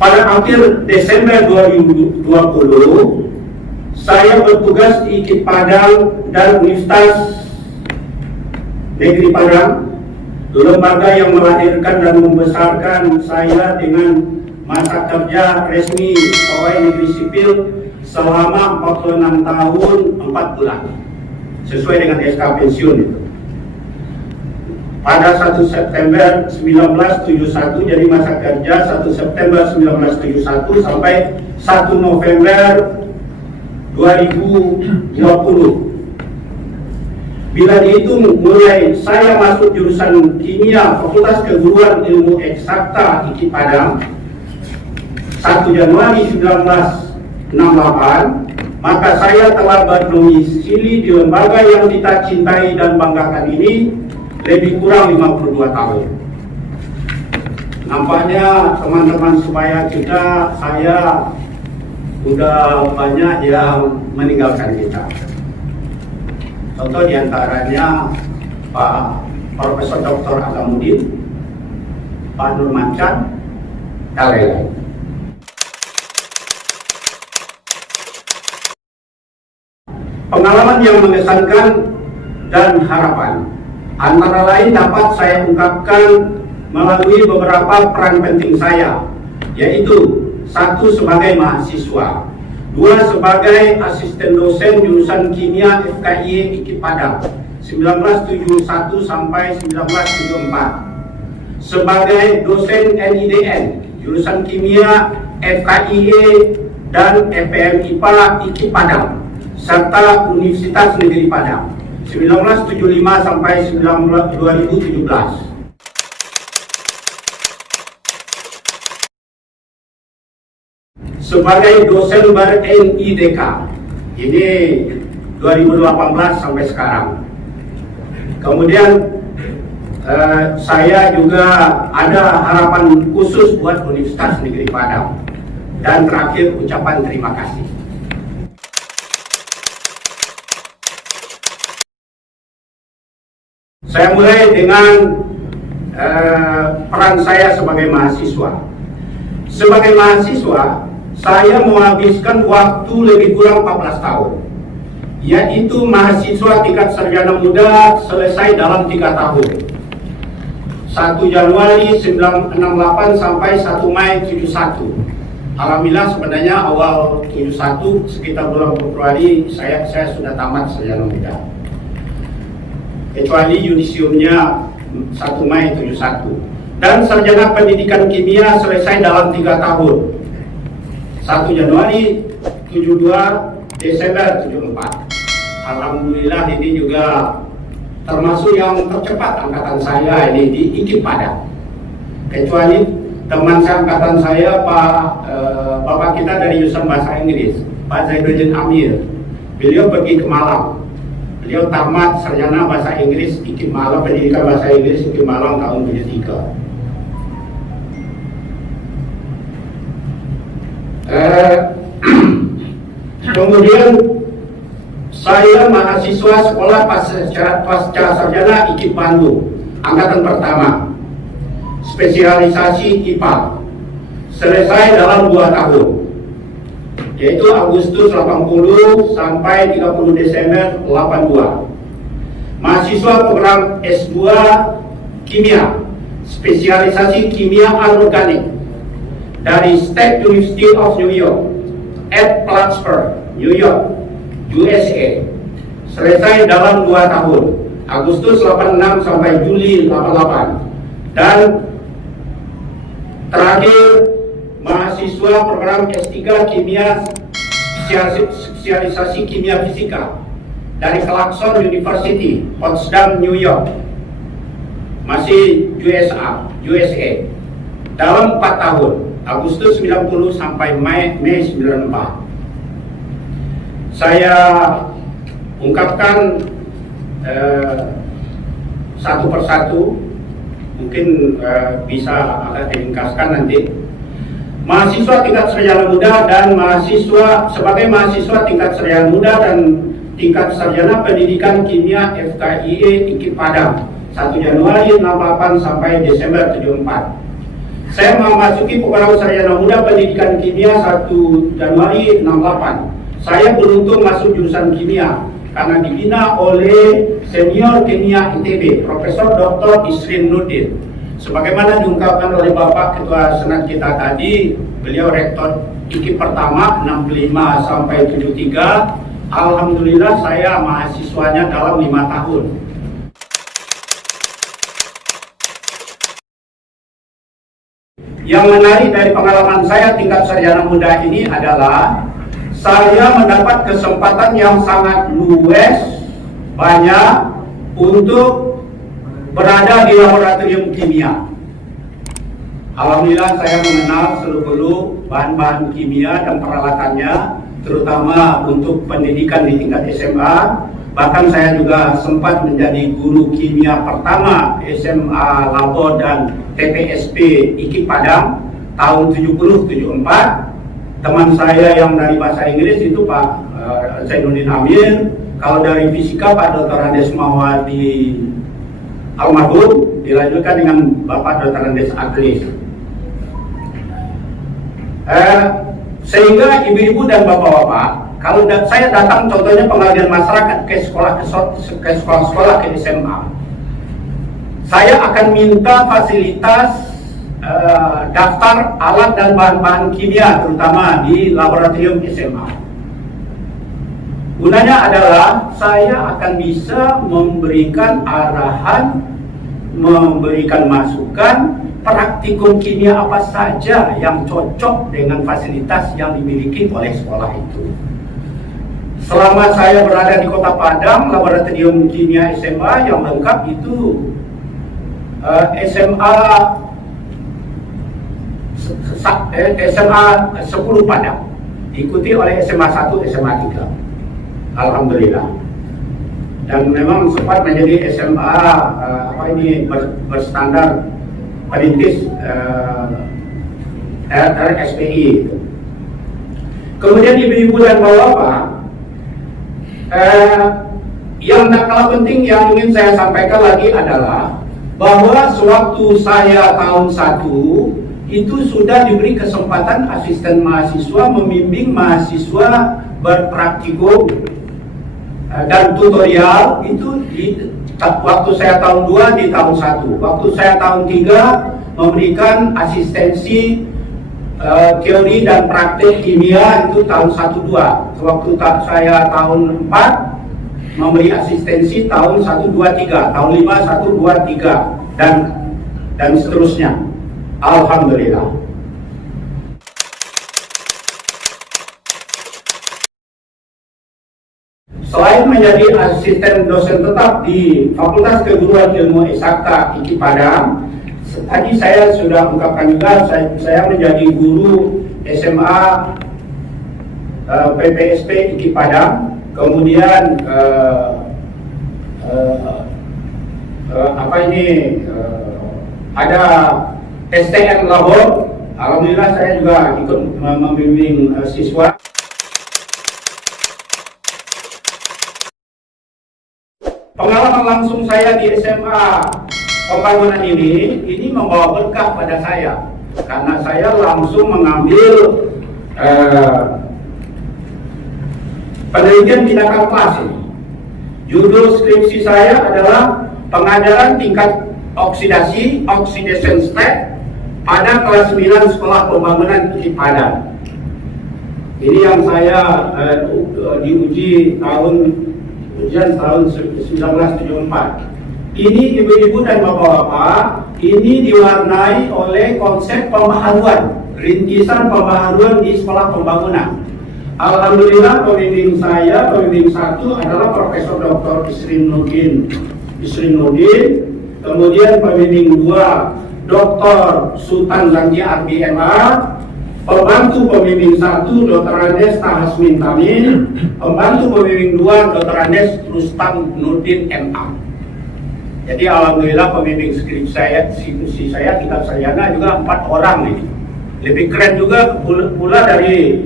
Pada akhir Desember 2020, saya bertugas di IKIP Padang dan Universitas Negeri Padang, lembaga yang melahirkan dan membesarkan saya dengan masa kerja resmi pegawai negeri sipil selama 46 tahun 4 bulan, sesuai dengan SK pensiun itu. Pada 1 September 1971, jadi masa kerja 1 September 1971 sampai 1 November 2020. Bila dihitung mulai saya masuk jurusan kimia Fakultas Keguruan Ilmu Eksakta IKIP Padang 1 Januari 1968, maka saya telah berdomisili di lembaga yang kita cintai dan banggakan ini lebih kurang 52 tahun. Nampaknya teman-teman sebaya kita, saya udah banyak yang meninggalkan kita. Contoh diantaranya Pak Profesor Dr. Agamudin, Pak Nurmancan, dan lain-lain. Pengalaman yang mengesankan dan harapan antara lain dapat saya ungkapkan melalui beberapa peran penting saya, yaitu 1 sebagai mahasiswa, 2 sebagai asisten dosen jurusan kimia FKIE IKIP Padang 1971 sampai 1974, sebagai dosen NIDN jurusan kimia FKIE dan FPM IPA IKIP Padang serta Universitas Negeri Padang 1975 sampai 2017. Sebagai dosen ber-NIDK, ini 2018 sampai sekarang. Kemudian saya juga ada harapan khusus buat Universitas Negeri Padang. Dan terakhir, ucapan terima kasih. Saya mulai dengan peran saya sebagai mahasiswa. Sebagai mahasiswa, saya menghabiskan waktu lebih kurang 14 tahun, yaitu mahasiswa tingkat sarjana muda selesai dalam 3 tahun. 1 Januari 1968 sampai 1 Mei 71. Alhamdulillah sebenarnya awal 71 sekitar bulan Februari saya sudah tamat sarjana muda. Kecuali yudisiumnya 1 Mei 71. Dan sarjana pendidikan kimia selesai dalam 3 tahun. 1 Januari 72, Desember 74. Alhamdulillah ini juga termasuk yang tercepat angkatan saya ini di IKIP Padang. Kecuali teman saya angkatan saya, Bapak kita dari jurusan bahasa Inggris, Pak Zainuddin Amir. Beliau pergi ke Malang. Beliau tamat sarjana bahasa Inggris IKIP Malang, pendidikan bahasa Inggris IKIP Malang tahun 73. Kemudian saya mahasiswa sekolah pasca sarjana IKIP Bandung, angkatan pertama, spesialisasi IPA, selesai dalam 2 tahun. Yaitu Agustus 80 sampai 30 Desember 82. Mahasiswa program S2 Kimia, spesialisasi kimia anorganik dari State University of New York at Plattsburgh, New York, USA. Selesai dalam 2 tahun, Agustus 86 sampai Juli 88. Dan terakhir mahasiswa program S3 Kimia spesialisasi kimia fisika dari Clarkson University, Potsdam, New York, masih USA dalam 4 tahun, Agustus 90 sampai Mei 94. Saya ungkapkan satu persatu, mungkin bisa agak diringkaskan nanti. Mahasiswa tingkat sarjana muda dan sebagai mahasiswa tingkat sarjana muda dan tingkat sarjana pendidikan kimia FKIE IKIP Padang 1 Januari 68 sampai Desember 74. Saya memasuki program sarjana muda pendidikan kimia 1 Januari 68. Saya beruntung masuk jurusan kimia karena dibina oleh senior kimia ITB, Profesor Dr. Isrin Nurdin. Sebagaimana diungkapkan oleh Bapak Ketua Senat kita tadi, beliau rektor IKIP pertama 65 sampai 73. Alhamdulillah saya mahasiswanya dalam 5 tahun. Yang menarik dari pengalaman saya tingkat sarjana muda ini adalah saya mendapat kesempatan yang sangat luas, banyak untuk berada di laboratorium kimia. Alhamdulillah saya mengenal seluk-beluk bahan-bahan kimia dan peralatannya, terutama untuk pendidikan di tingkat SMA. Bahkan saya juga sempat menjadi guru kimia pertama SMA Labo dan TPSP IKIP Padang tahun 70-74. Teman saya yang dari bahasa Inggris itu Pak Zainuddin Amir. Kalau dari fisika Pak Dr. Andes Mawadi almarhum, dilanjutkan dengan Bapak Dr. Andes Aklis. Sehingga ibu-ibu dan bapak-bapak, kalau saya datang contohnya pengajian masyarakat ke sekolah-sekolah ke SMA, saya akan minta fasilitas daftar alat dan bahan-bahan kimia, terutama di laboratorium SMA. Gunanya adalah saya akan bisa memberikan arahan, memberikan masukan, praktikum kimia apa saja yang cocok dengan fasilitas yang dimiliki oleh sekolah itu. Selama saya berada di Kota Padang, laboratorium kimia SMA yang lengkap itu SMA 10 Padang, diikuti oleh SMA 1, SMA 3. Alhamdulillah. Dan memang sempat menjadi SMA berstandar perintis RSPI. Kemudian ibu-ibu dan bapak-bapak, yang tak kalah penting yang ingin saya sampaikan lagi adalah bahwa sewaktu saya tahun 1 itu sudah diberi kesempatan asisten mahasiswa membimbing mahasiswa berpraktikum dan tutorial itu waktu saya tahun 2 di tahun 1. Waktu saya tahun 3 memberikan asistensi teori dan praktik kimia itu tahun 1-2. Waktu saya tahun 4 memberi asistensi tahun 1-2-3, tahun 5 1-2-3 dan seterusnya. Alhamdulillah. Selain menjadi asisten dosen tetap di Fakultas Keguruan Ilmu Eksakta IKIP Padang, tadi saya sudah ungkapkan juga saya menjadi guru SMA PPSP IKIP Padang, kemudian ada STM Lahore. Alhamdulillah saya juga ikut membimbing siswa. Pengalaman langsung saya di SMA Pembangunan ini membawa berkah pada saya, karena saya langsung mengambil penelitian tindakan kelas ini. Judul skripsi saya adalah pengajaran tingkat oksidasi (oxidation state) pada kelas 9 Sekolah Pembangunan IKIP Padang. Ini yang saya diuji ujian tahun 1974. Ini ibu-ibu dan bapak-bapak, ini diwarnai oleh konsep pembaharuan, rintisan pembaharuan di sekolah pembangunan. Alhamdulillah pembimbing 1 adalah Profesor Dr. Isrin Nurdin, kemudian pembimbing 2 Dr. Sultan Zanji Arbi MA, pembantu pembimbing 1 Dr. Andes Tahasmin Tamin, pembantu pembimbing 2 Dr. Andes Rustam Nurdin MA. Jadi alhamdulillah pembimbing skripsi saya tingkat sarjana juga 4 orang ini. Lebih keren juga pula dari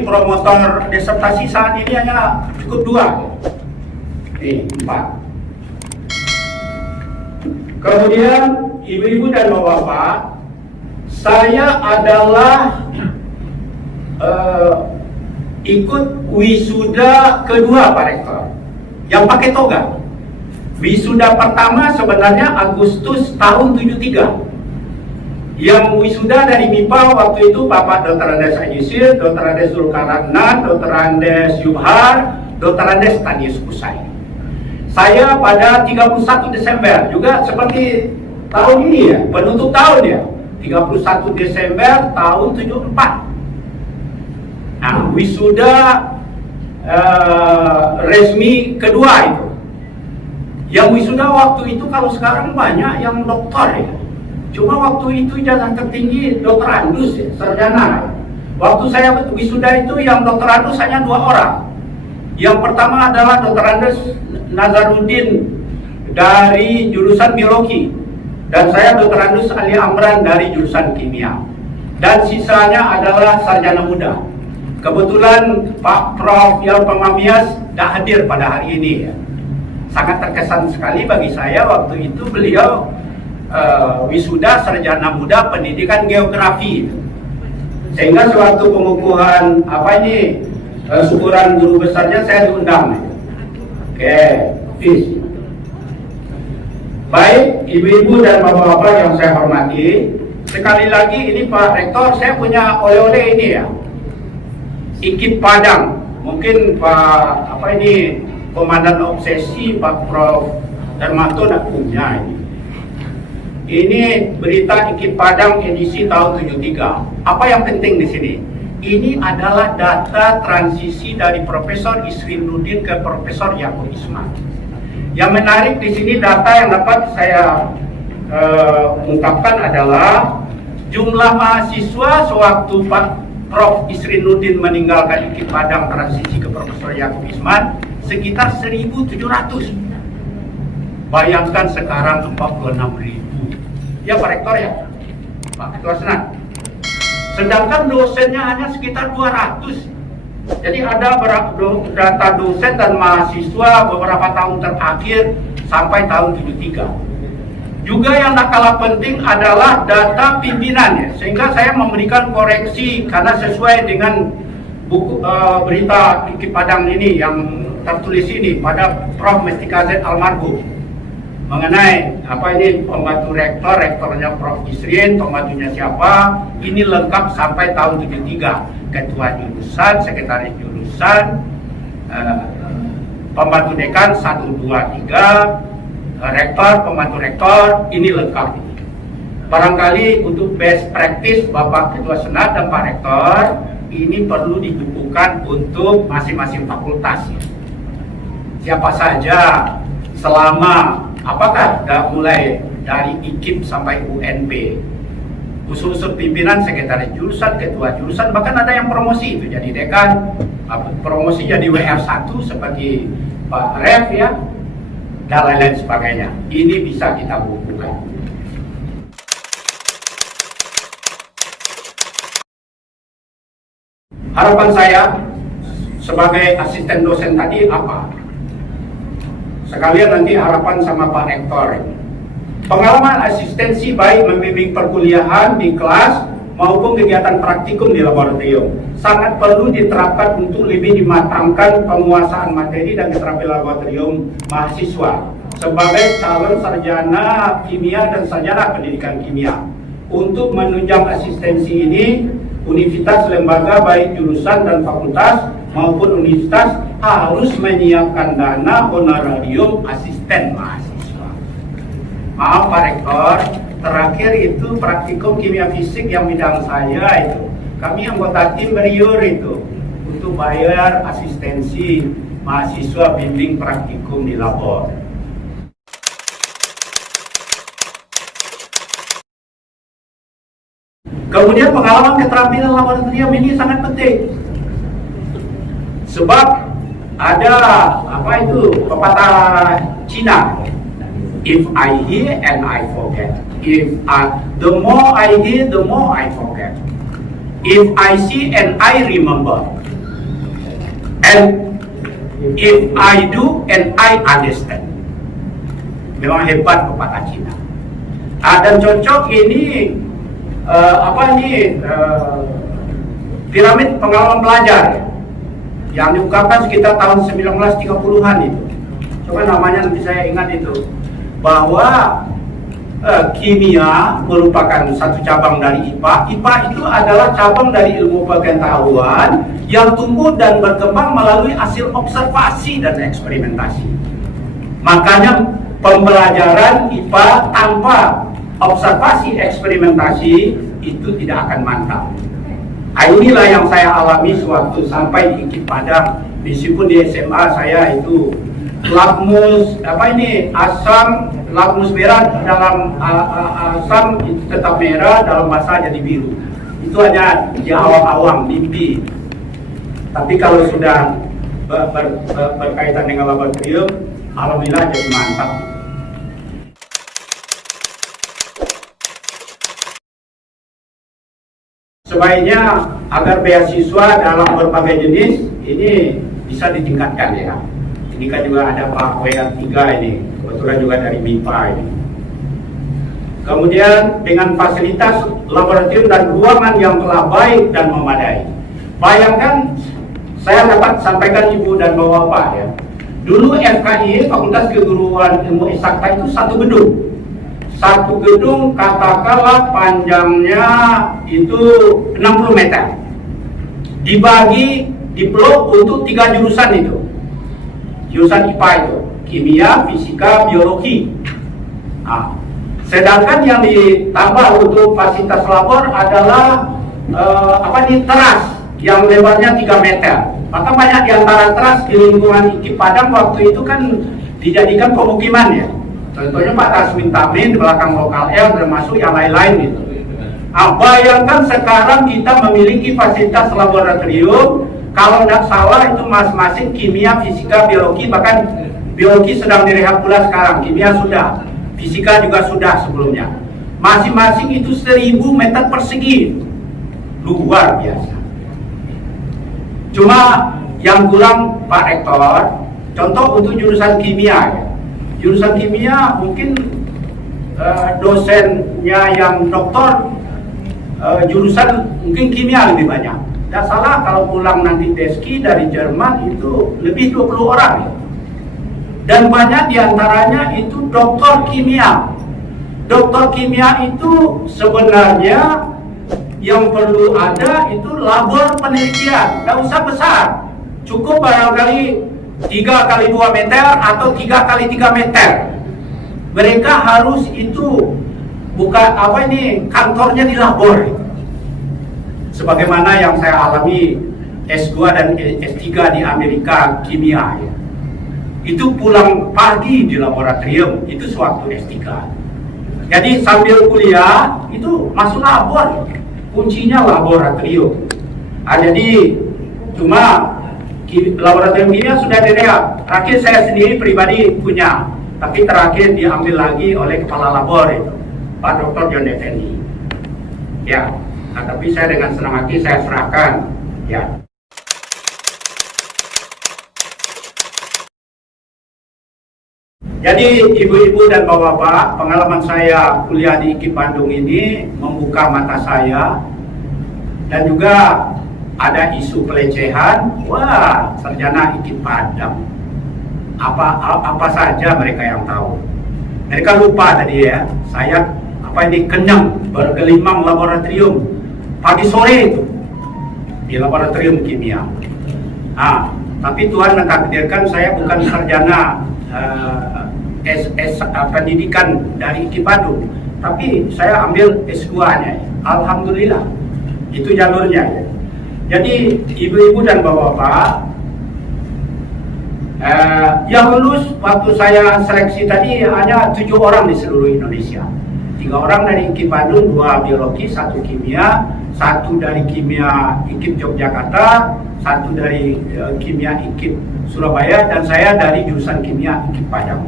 promotor disertasi saat ini hanya cukup 2. Ini 4. Kemudian Ibu-ibu dan bapak-bapak, saya adalah ikut wisuda kedua Pak Rektor yang pakai toga. Wisuda pertama sebenarnya Agustus tahun 73. Yang wisuda dari MIPA waktu itu Bapak Dr. Andes Ayisir, Dr. Andes Zulkarnain, Dr. Andes Yubhar, Dr. Andes Tadius Kusai. Saya pada 31 Desember juga seperti tahun ini ya, penutup tahun ya, 31 Desember tahun 74. Nah, wisuda resmi kedua itu. Yang wisuda waktu itu kalau sekarang banyak yang doktor ya. Cuma waktu itu ijazah tertinggi Dr. Andus ya, sarjana. Waktu saya wisuda itu yang Dr. Andus hanya 2 orang. Yang pertama adalah Dr. Andus Nazarudin dari jurusan biologi. Dan saya Dr. Andus Ali Amran dari jurusan kimia. Dan sisanya adalah sarjana muda. Kebetulan Pak Prof. Yal Pamamias tidak hadir pada hari ini ya. Sangat terkesan sekali bagi saya waktu itu beliau wisuda sarjana muda pendidikan geografi. Sehingga sewaktu pengukuhan syukuran guru besarnya saya diundang. Oke, peace. Baik, ibu-ibu dan bapak-bapak yang saya hormati, sekali lagi ini Pak Rektor, saya punya oleh-oleh ini ya. IKIP Padang, mungkin Pak Komandan Obsesi Pak Prof. Darmanto tidak punya ini. Ini berita IKIP Padang edisi tahun 73. Apa yang penting di sini? Ini adalah data transisi dari Profesor Isrin Nudin ke Profesor Yakub Isman. Yang menarik di sini data yang dapat saya ungkapkan adalah jumlah mahasiswa sewaktu Pak Prof. Isrin Nudin meninggalkan IKIP Padang transisi ke Profesor Yakub Isman sekitar 1.700. Bayangkan sekarang 46.000. Ya Pak Rektor ya, Pak Ketua Senat. Sedangkan dosennya hanya sekitar 200. Jadi ada data dosen dan mahasiswa beberapa tahun terakhir sampai tahun 73. Juga yang tak kalah penting adalah data pimpinannya, sehingga saya memberikan koreksi karena sesuai dengan buku berita IKIP Padang ini yang tertulis ini pada Prof. Mestika Z almarhum mengenai pembantu rektor, rektornya Prof. Isrin, pembantunya siapa, ini lengkap sampai tahun 73. Ketua jurusan, sekretaris jurusan, pembantu dekan 1, 2, 3, rektor, pembantu rektor, ini lengkap. Barangkali untuk best practice Bapak Ketua Senat dan Pak Rektor, ini perlu dibukukan untuk masing-masing fakultas. Siapa saja selama apakah mulai dari IKIP sampai UNB, unsur-unsur pimpinan, sekretaris jurusan, ketua jurusan, bahkan ada yang promosi itu jadi dekan, promosi jadi WR1 sebagai Pak Ref ya, dan lain-lain sebagainya. Ini bisa kita bukukan. Harapan saya sebagai asisten dosen tadi apa? Sekalian nanti harapan sama Pak Rektor. Pengalaman asistensi baik membimbing perkuliahan di kelas maupun kegiatan praktikum di laboratorium sangat perlu diterapkan untuk lebih dimatangkan penguasaan materi dan keterampilan laboratorium mahasiswa sebagai calon sarjana kimia dan sarjana pendidikan kimia. Untuk menunjang asistensi ini, universitas lembaga baik jurusan dan fakultas maupun universitas harus menyiapkan dana honorarium asisten mahasiswa. Maaf Pak Rektor, terakhir itu praktikum kimia fisik yang bidang saya itu, kami anggota tim beriur itu untuk bayar asistensi mahasiswa bimbing praktikum di labor. Kemudian pengalaman keterampilan laboratorium ini sangat penting. Sebab ada pepatah Cina, if I hear and I forget, the more I hear, the more I forget, if I see and I remember, and if I do and I understand. Memang hebat pepatah Cina. Dan cocok ini piramid pengalaman pelajar ya, yang diungkapkan sekitar tahun 1930-an itu. Coba namanya nanti saya ingat itu, bahwa kimia merupakan satu cabang dari IPA. IPA itu adalah cabang dari ilmu pengetahuan yang tumbuh dan berkembang melalui hasil observasi dan eksperimentasi. Makanya pembelajaran IPA tanpa observasi eksperimentasi itu tidak akan mantap. Inilah yang saya alami sewaktu sampai di IKIP Padang. Meskipun di SMA saya itu lakmus merah dalam asam itu tetap merah, dalam masa jadi biru. Itu hanya di awam-awam mimpi. Tapi kalau sudah berkaitan dengan laboratorium, alhamdulillah jadi mantap. Sebaiknya agar beasiswa dalam berbagai jenis ini bisa ditingkatkan ya. Ini kan juga ada Pak WR3 ini, kebetulan juga dari MIPA ini. Kemudian dengan fasilitas laboratorium dan ruangan yang telah baik dan memadai. Bayangkan, saya dapat sampaikan Ibu dan Bapak ya. Dulu FKI, Fakultas Keguruan Ilmu Eksakta itu satu gedung. Satu gedung katakanlah panjangnya itu 60 meter. Dibagi di blok untuk 3 jurusan itu. Jurusan IPA itu, kimia, fisika, biologi. Sedangkan yang ditambah untuk fasilitas labor adalah teras yang lebarnya 3 meter. Maka banyak di antara teras di lingkungan IKIP Padang waktu itu kan dijadikan pemukiman ya. Contohnya Pak Tasmin Tamin di belakang lokal L termasuk yang lain-lain gitu. Bayangkan sekarang kita memiliki fasilitas laboratorium, kalau tidak salah itu masing-masing kimia, fisika, biologi, bahkan biologi sedang direhab pula sekarang, kimia sudah, fisika juga sudah sebelumnya. Masing-masing itu 1000 meter persegi, luar biasa. Cuma yang kurang Pak Rektor, contoh untuk jurusan kimia ya. Jurusan kimia mungkin dosennya yang doktor jurusan mungkin kimia lebih banyak. Tidak salah kalau pulang nanti Deski dari Jerman itu lebih 20 orang ya. Dan banyak diantaranya itu doktor kimia. Doktor kimia itu sebenarnya yang perlu ada itu labor penelitian, tidak usah besar, cukup barangkali 3 kali 2 meter atau 3 kali 3 meter. Mereka harus itu bukan kantornya di labor. Sebagaimana yang saya alami S2 dan S3 di Amerika kimia ya. Itu pulang pagi di laboratorium, itu sewaktu S3. Jadi sambil kuliah itu masuk labor, kuncinya laboratorium. Jadi cuma laboratorium kimia sudah direhab. Terakhir saya sendiri pribadi punya, tapi terakhir diambil lagi oleh kepala labor itu, Pak Dr. John Effendi. Ya, tapi saya dengan senang hati saya serahkan. Ya. Jadi ibu-ibu dan bapak-bapak, pengalaman saya kuliah di IKIP Bandung ini membuka mata saya, dan juga ada isu pelecehan. Wah, sarjana IKIP Padang. Apa saja mereka yang tahu. Mereka lupa tadi ya, saya kenyang bergelimang laboratorium pagi sore itu di laboratorium kimia. Tapi Tuhan mentakdirkan saya bukan sarjana pendidikan dari IKIP Bandung, tapi saya ambil S2-nya. Alhamdulillah, itu jalurnya ya. Jadi ibu-ibu dan bapak-bapak, yang lulus waktu saya seleksi tadi hanya 7 orang di seluruh Indonesia. 3 orang dari IKIP Bandung, 2 biologi, 1 kimia, 1 dari kimia IKIP Yogyakarta, 1 dari kimia IKIP Surabaya, dan saya dari jurusan kimia IKIP Padang.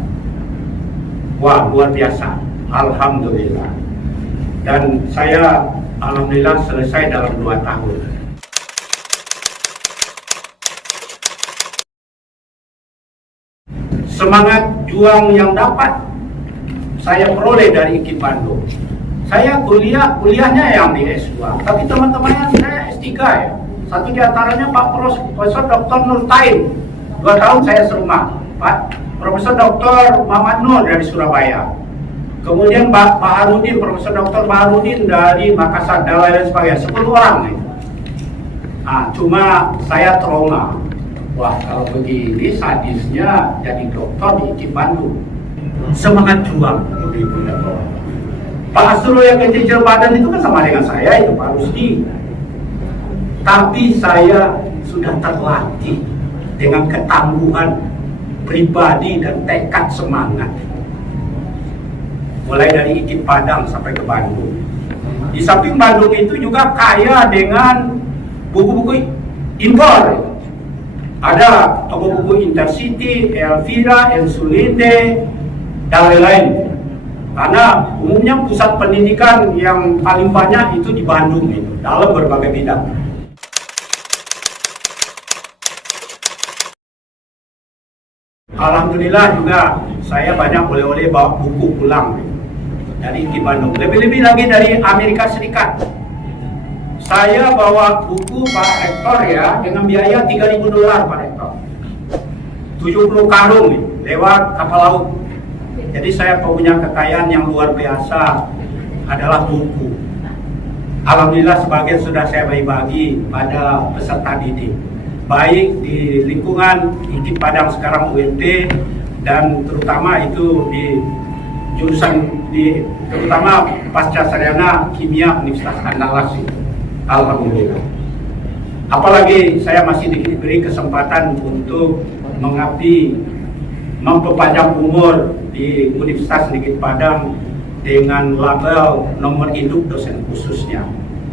Wah, luar biasa, alhamdulillah. Dan saya alhamdulillah selesai dalam 2 tahun. Semangat juang yang dapat saya peroleh dari IKIP Bandung. Saya kuliahnya yang di S2, tapi teman-temannya saya S3 ya. Satu di antaranya Pak Profesor Dr. Nur Tain, 2 tahun saya serumah. Pak Profesor Dr. Muhammad Nur dari Surabaya. Kemudian Pak Harudin, Profesor Dr. Harudin dari Makassar, dan lain sebagainya, 10 orang. Cuma saya trauma. Wah, kalau begini sadisnya jadi dokter di IKIP Bandung. Semangat juang. Pak Asrul yang kecil badan itu kan sama dengan saya, itu Pak Rusdi. Tapi saya sudah terlatih dengan ketangguhan pribadi dan tekad semangat. Mulai dari IKIP Padang sampai ke Bandung. Di samping Bandung itu juga kaya dengan buku-buku impor. Ada toko buku Intercity, Elvira, Ensulinde, dan lain-lain. Karena umumnya pusat pendidikan yang paling banyak itu di Bandung itu, dalam berbagai bidang. Alhamdulillah juga saya banyak oleh-oleh bawa buku pulang dari IKIP Bandung. Lebih-lebih lagi dari Amerika Serikat. Saya bawa buku Pak Rektor ya dengan biaya $3.000 Pak Rektor. 70 karung lewat kapal laut. Jadi saya punya kekayaan yang luar biasa adalah buku. Alhamdulillah sebagian sudah saya bagi-bagi pada peserta didik. Baik di lingkungan IKIP Padang sekarang UNT dan terutama itu di jurusan terutama pasca sarjana kimia Universitas Andalas. Alhamdulillah. Apalagi saya masih diberi kesempatan untuk mengabdi memperpanjang umur di Universitas Negeri Padang dengan label nomor induk dosen khususnya.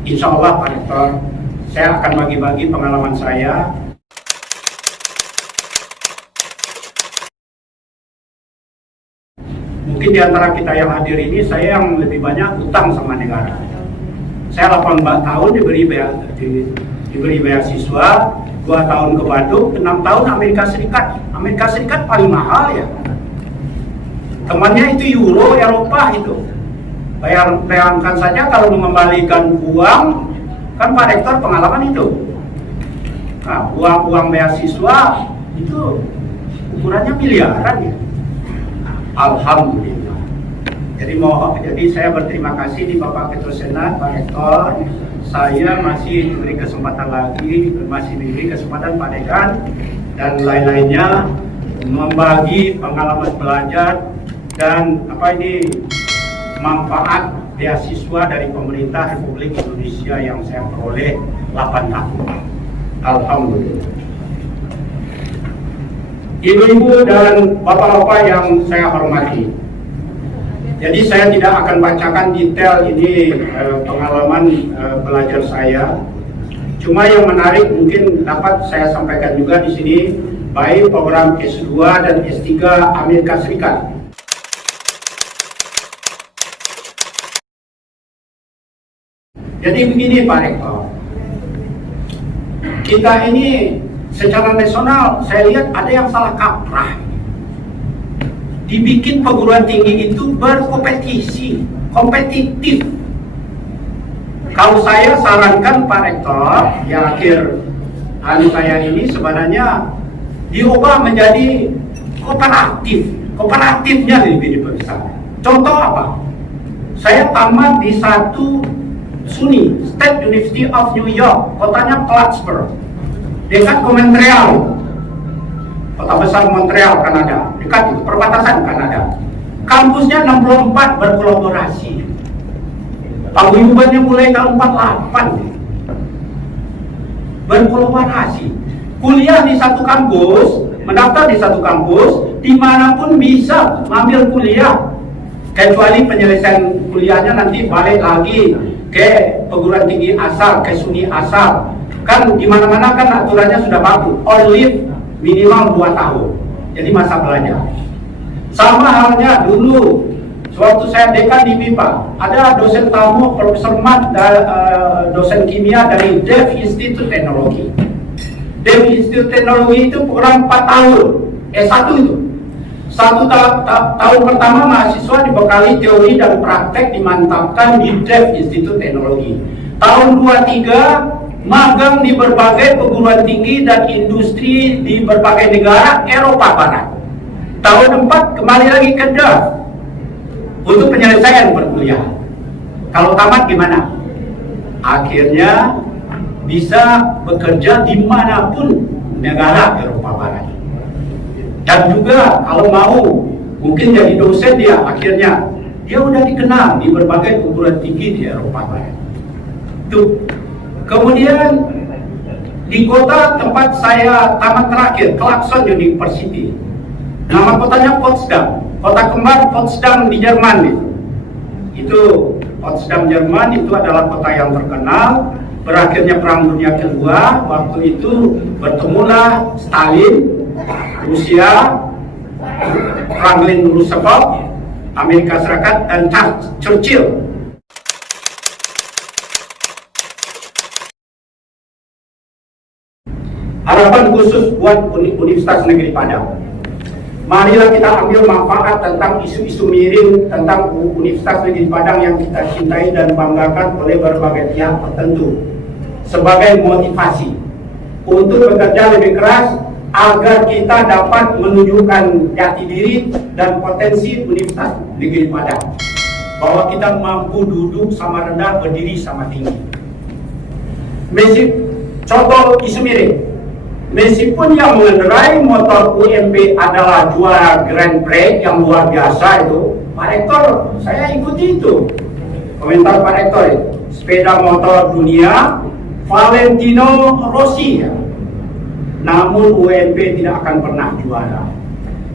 Insya Allah Pak Rektor, saya akan bagi-bagi pengalaman saya. Mungkin di antara kita yang hadir ini, saya yang lebih banyak utang sama negara. Saya 18 tahun diberi beasiswa, 2 tahun ke Bandung, 6 tahun Amerika Serikat. Amerika Serikat paling mahal ya. Temannya itu Euro, Eropa itu. Bayangkan saja kalau mengembalikan uang, kan Pak Rektor pengalaman itu. Nah, uang beasiswa itu ukurannya miliaran ya. Alhamdulillah. Jadi saya berterima kasih di Bapak Ketua Senat, Pak Rektor. Saya masih diberi kesempatan lagi, masih diberi kesempatan Pak Dekan dan lain-lainnya membagi pengalaman belajar dan manfaat beasiswa dari pemerintah Republik Indonesia yang saya peroleh 8 tahun. Alhamdulillah. Ibu-ibu dan bapak-bapak yang saya hormati. Jadi saya tidak akan bacakan detail ini pengalaman belajar saya. Cuma yang menarik mungkin dapat saya sampaikan juga di sini, baik program S2 dan S3 Amerika Serikat. Jadi begini Pak Rektor, kita ini secara nasional saya lihat ada yang salah kaprah. Dibikin perguruan tinggi itu berkompetisi, kompetitif. Kalau saya sarankan Pak Rektor, yang akhir saya ini sebenarnya diubah menjadi kooperatif. Kooperatifnya lebih diperbesar. Contoh apa? Saya tamat di satu SUNY, State University of New York, kotanya Plattsburgh, dekat ke Montreal. Kota besar Montreal, Kanada, dekat itu, perbatasan Kanada. Kampusnya 64 berkolaborasi. Paguyubannya mulai tahun 48. Berkolaborasi. Kuliah di satu kampus, mendaftar di satu kampus, dimanapun bisa mengambil kuliah. Kecuali penyelesaian kuliahnya nanti balik lagi ke perguruan tinggi asal, ke SUNY asal. Kan dimana-mana kan aturannya sudah baku. On leave minimal 2 tahun, jadi masa belajar. Sama halnya dulu, sewaktu saya dekan di MIPA, ada dosen tamu Profesor Mat, dosen kimia dari Dev Institute Teknologi. Dev Institute Teknologi itu program 4 tahun, S1 itu. Tahun pertama mahasiswa dibekali teori dan praktek dimantapkan di DEF Institut Teknologi. Tahun 23 magang di berbagai perguruan tinggi dan industri di berbagai negara Eropa Barat. Tahun 4 kembali lagi ke DEF untuk penyelesaian perkuliahan. Kalau tamat gimana? Akhirnya bisa bekerja dimanapun negara Eropa Barat. Dan juga kalau mau mungkin jadi dosen dia, akhirnya dia udah dikenal di berbagai perguruan tinggi di Eropa Barat. Tuh. Kemudian di kota tempat saya tamat terakhir, Clarkson University. Nama kotanya Potsdam, kota kembar Potsdam di Jerman. Itu Potsdam Jerman itu adalah kota yang terkenal. Berakhirnya Perang Dunia Kedua, waktu itu bertemulah Stalin, Rusia, Franklin Roosevelt, Amerika Serikat, dan Churchill. Harapan khusus buat Universitas Negeri Padang. Marilah kita ambil manfaat tentang isu-isu miring tentang Universitas Negeri Padang yang kita cintai dan banggakan oleh berbagai pihak tertentu sebagai motivasi untuk bekerja lebih keras agar kita dapat menunjukkan jati diri dan potensi Universitas Negeri Padang, bahwa kita mampu duduk sama rendah, berdiri sama tinggi. Contoh isu miring, meskipun yang mengendarai motor UMP adalah juara Grand Prix yang luar biasa itu, Pak Rektor, saya ikuti itu. Komentar Pak Rektor itu, sepeda motor dunia Valentino Rossi ya. Namun UMP tidak akan pernah juara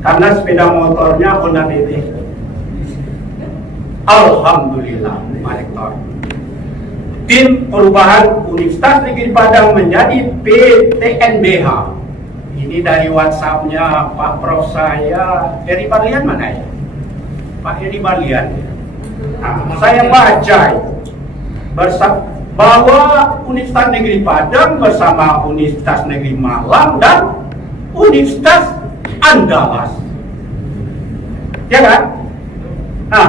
karena sepeda motornya Honda BB. Alhamdulillah, Pak Rektor. Tim perubahan Universitas Negeri Padang menjadi PTNBH. Ini dari WhatsApp-nya Pak Prof saya, Heri Barlian mana ya? Pak Heri Barlian. Nah, saya baca bahwa Universitas Negeri Padang bersama Universitas Negeri Malang dan Universitas Andalas, ya kan? Nah,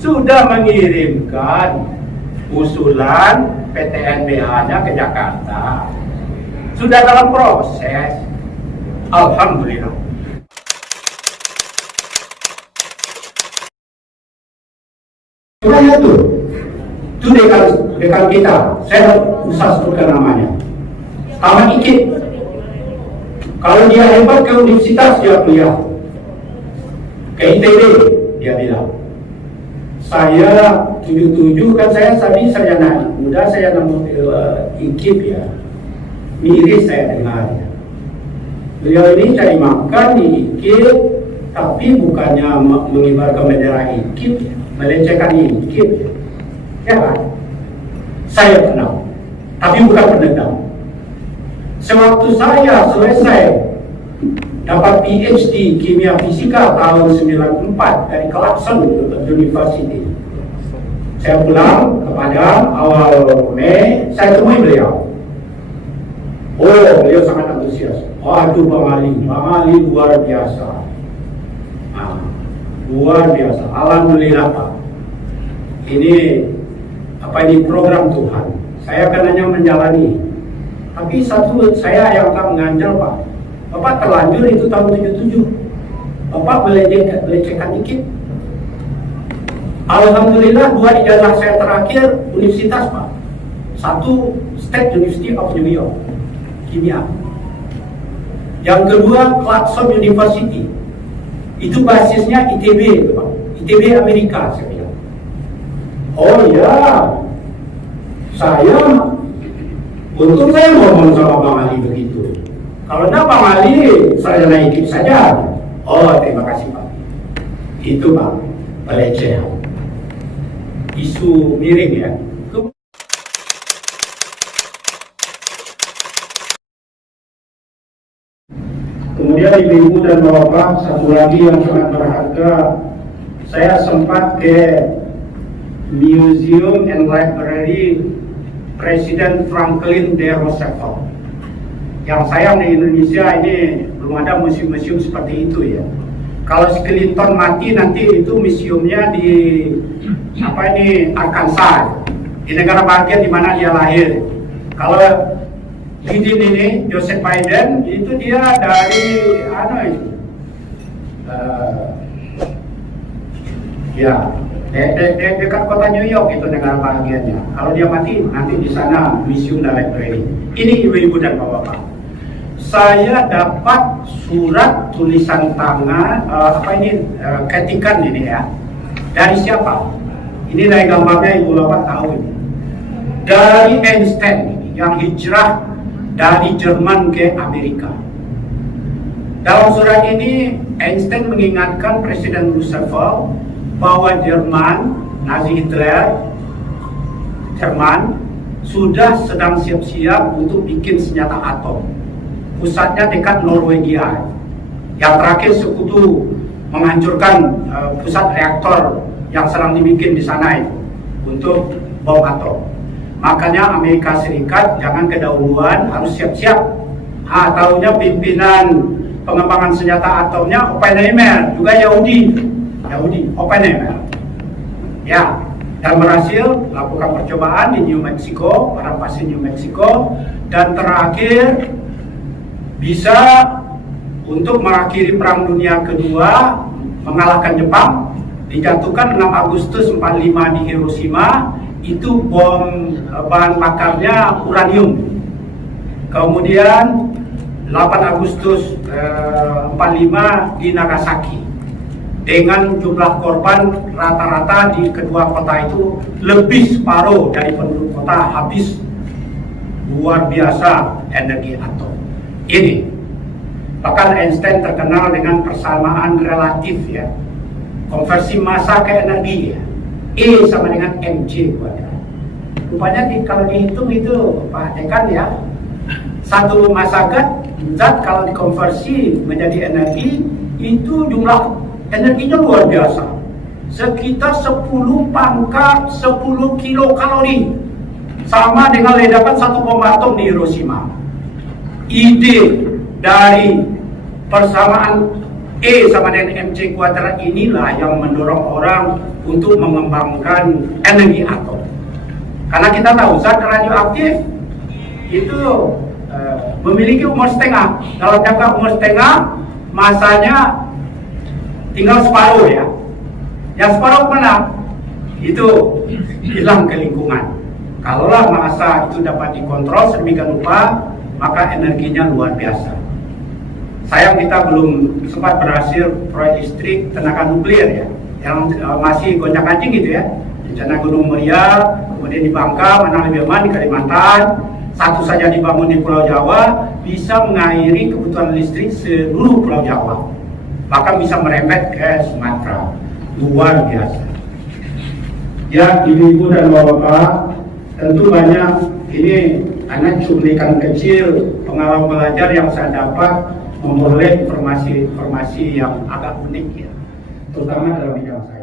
sudah mengirimkan usulan PTNBH-nya ke Jakarta, sudah dalam proses. Alhamdulillah. Coba itu dekan kita, saya usah sebutkan namanya, Ahmad Ikit. Kalau dia hebat ke universitas, dia kuliah ke ITB, dia bilang. Saya 77 kan, saya tadi sarjana muda, saya nemu IKIP ya, miris saya dengar ya. Beliau ini cari makan di IKIP, tapi bukannya mengibarkan bendera IKIP, melecehkan IKIP ya. Ya kan? Saya kenal, tapi bukan pendendam. Sewaktu saya selesai dapat PhD kimia fisika tahun 94 dari Clarkson University, saya pulang ke Padang awal Mei, saya temui beliau. Oh, beliau sangat antusias. Aduh, Bang Ali luar biasa. Nah, luar biasa. Alhamdulillah Pak. Ini program Tuhan. Saya akan hanya menjalani. Tapi satu saya yang akan menganjal Pak. Bapak terlanjur itu tahun 77. Bapak melecehkan dikit. Alhamdulillah 2 ijazah saya terakhir universitas Pak. Satu State University of New York, kimia. Yang kedua Clarkson University. Itu basisnya ITB Pak. ITB Amerika saya bilang. Oh iya, untung saya ngomong sama Bang Ali begitu. Kalau enggak Bang Ali, saya naikin saja. Oh, terima kasih Pak. Itu Pak, pelecehan. Isu miring ya. Kemudian ibu-ibu dan bapak, satu lagi yang sangat berharga, saya sempat ke Museum and Library Presiden Franklin D. Roosevelt. Yang sayang di Indonesia ini belum ada museum-museum seperti itu ya. Kalau si Clinton mati nanti itu museumnya di Arkansas, di negara bagian di mana dia lahir. Kalau Biden ini, Joseph Biden itu dia dari dekat kota New York, itu negara bahagiannya. Kalau dia mati nanti di sana museum dan library. Ini ibu-ibu dan bapak-bapak, saya dapat surat tulisan tangan ketikan ini ya. Dari siapa? Ini dari gambarnya ibu bapak tahu ini. Dari Einstein ini, yang hijrah dari Jerman ke Amerika. Dalam surat ini Einstein mengingatkan Presiden Roosevelt bahwa Jerman, Nazi Hitler, Jerman sudah sedang siap-siap untuk bikin senjata atom. Pusatnya dekat Norwegia. Yang terakhir sekutu menghancurkan pusat reaktor yang sedang dibikin di sana itu untuk bom atom. Makanya Amerika Serikat jangan kedahuluan, harus siap-siap. Tahunya pimpinan pengembangan senjata atomnya Oppenheimer, juga Yahudi, Oppenheimer. Ya, dan berhasil melakukan percobaan di New Mexico, pada pasir New Mexico, dan terakhir bisa untuk mengakhiri Perang Dunia Kedua, mengalahkan Jepang, dijatuhkan 6 Agustus 45 di Hiroshima. Itu bom bahan bakarnya uranium. Kemudian 8 Agustus 45 di Nagasaki, dengan jumlah korban rata-rata di kedua kota itu lebih separuh dari penduduk kota habis. Luar biasa energi atom ini. Bahkan Einstein terkenal dengan persamaan relatif ya, konversi massa ke energi ya. E sama dengan mc kuadrat. Rupanya kalau dihitung itu Pak Dekan ya, satu massa zat kalau dikonversi menjadi energi itu jumlah energinya luar biasa, sekitar 10 pangkat 10 kilokalori, sama dengan ledakan satu bom atom di Hiroshima. Ide dari persamaan E sama dengan mc kuadrat inilah yang mendorong orang untuk mengembangkan energi atom. Karena kita tahu zat radioaktif itu memiliki umur setengah. Dalam jangka umur setengah, masanya tinggal separuh ya. Yang separuh mana? Itu hilang ke lingkungan. Kalaulah massa itu dapat dikontrol sedemikian rupa, maka energinya luar biasa. Sayang kita belum sempat berhasil proyek listrik tenaga nuklir ya, yang masih gonjang-ganjing gitu ya. Rencana Gunung Muria, kemudian di Bangka, mana lebih aman di Kalimantan, satu saja dibangun di Pulau Jawa, bisa mengairi kebutuhan listrik seluruh Pulau Jawa, bahkan bisa merembet ke Sumatera. Luar biasa. Ya, ibu-ibu dan bapak-bapak, tentu banyak ini anak cuplikan kecil pengalaman belajar yang saya dapat memperoleh informasi yang agak unik ya, terutama dalam bidang saya.